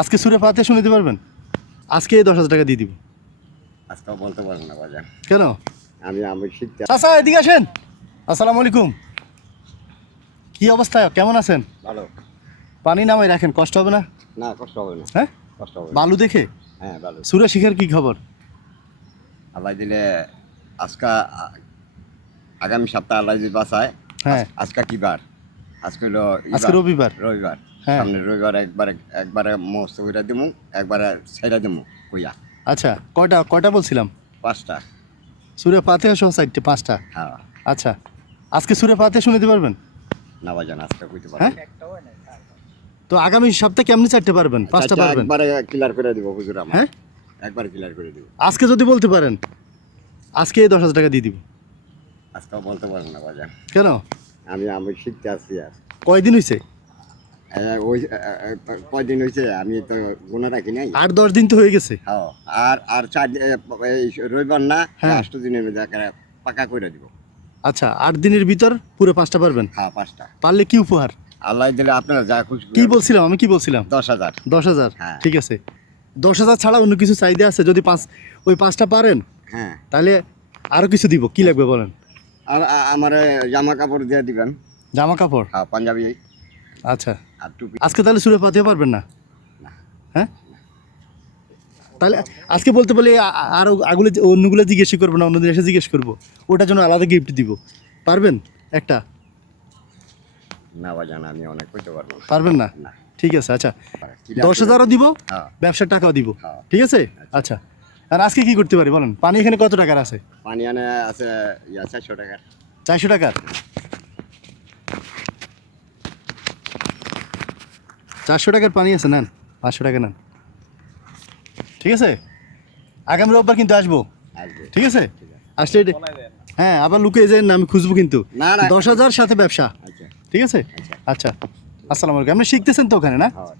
আজকে সুরে ফাতিহা শুনতে পারবেন? আজকে এই 10,000 টাকা দিয়ে দিব। আজকেও বলতে পারবো না বাজার। কেন? আমি শিখতে। চাচা এদিকে আসেন। আসসালামু আলাইকুম। কি অবস্থা, কেমন আছেন? ভালো। পানি নামাই রাখেন, কষ্ট হবে না? না, কষ্ট হবে না। হ্যাঁ, কষ্ট হবে না। বালু দেখে। হ্যাঁ, ভালো। সুরে শিখার কি খবর? আল্লাহ দিলে আজকা আগামী সপ্তাহ আল্লাহ যদি বাঁচায়। হ্যাঁ। আজকা কি বার? আজকে হলো আজকে রবিবার। রবিবার। হ্যাঁ। সামনে রবিবার একবারে মস্ত কইরা দিমু, একবারে ছাইরা দিমু কইয়া। আচ্ছা, কয়টা বলছিলাম? 5টা। সুরে ফাতিহা সহ 4টে, 5টা। হ্যাঁ। আচ্ছা, আজকে সুরে ফাতিহা শুনতে পারবেন? না বাজান, আজকে কইতে পারবো হ্যাঁ, না। তো আগামী সপ্তাহে কেমনি 4টে পারবেন? 5টা পারবেন? একবারে ক্লিয়ার করে দিব হুজুর আমার। হ্যাঁ, একবারে ক্লিয়ার করে দিব। আজকে যদি বলতে পারেন আজকে এই 10,000 টাকা দিয়ে দিব। আজকেও বলতে পারবো না বাজার। কেন? আমি শিখতে আসছি আর। কয়দিন হয়েছে? ওই কয়দিন হয়েছে আমি তো গুণা রাখি নাই। 8-10 দিন তো হয়ে গেছে। হ্যাঁ, আর 4 এই রবিবার না, হ্যাঁ। 8 দিনের মধ্যে একেবারে পাকা করে দিব। আচ্ছা, 8 দিনের ভিতর পুরো 5টা পারবেন? হ্যাঁ, 5টা। পারলে কি উপহার? আল্লাহ দিলে আপনারা যা খুশি কি বলছিলাম আমি, কি বলছিলাম? 10,000। 10,000। হ্যাঁ। ঠিক আছে, 10,000 ছাড়া অন্য কিছু চাহিদা আছে? যদি ওই 5টা পারেন হ্যাঁ। তাহলে আরো কিছু দিব। কি লাগবে বলেন? আর আমার জামা কাপড় দিয়ে দিবেন। জামা কাপড়? হ্যাঁ, পাঞ্জাবি আচ্ছা, আর টুপি। আজকে তাহলে সুরে ফাতিহা পারবেন না? না। হ্যাঁ, তাহলে আজকে বলতে বলে আরো অন্যগুলো জিজ্ঞেস করবো না, অন্যদিন এসে জিজ্ঞেস করবো, ওটার জন্য আলাদা গিফট দিব। পারবেন একটা? না বাজান, আমি অনেক কইতে পারবো না। পারবেন না? না। ঠিক আছে, আচ্ছা, Clear 10,000ও দিব, হ্যাঁ। ব্যবসার টাকাও দিব। হ্যাঁ। ঠিক আছে, আচ্ছা। আর আজকে কি করতে পারি বলেন? পানি এখানে কত টাকার আছে? পানি আনে আছে 400 টাকার। 400 টাকার? 400 টাকার পানি আছে, নেন। 500 টাকা নেন। ঠিক আছে, আগামী রোববার কিন্তু আসবো। আসবে। ঠিক আছে, আসলে হ্যাঁ, আবার লুকিয়ে যান না, আমি খুঁজবো কিন্তু। না, না। 10,000 সাথে ব্যবসা। আচ্ছা। ঠিক আছে, আচ্ছা। আসসালামু আলাইকুম। আপনি শিখতেছেন তো ওখানে না? হ্যাঁ।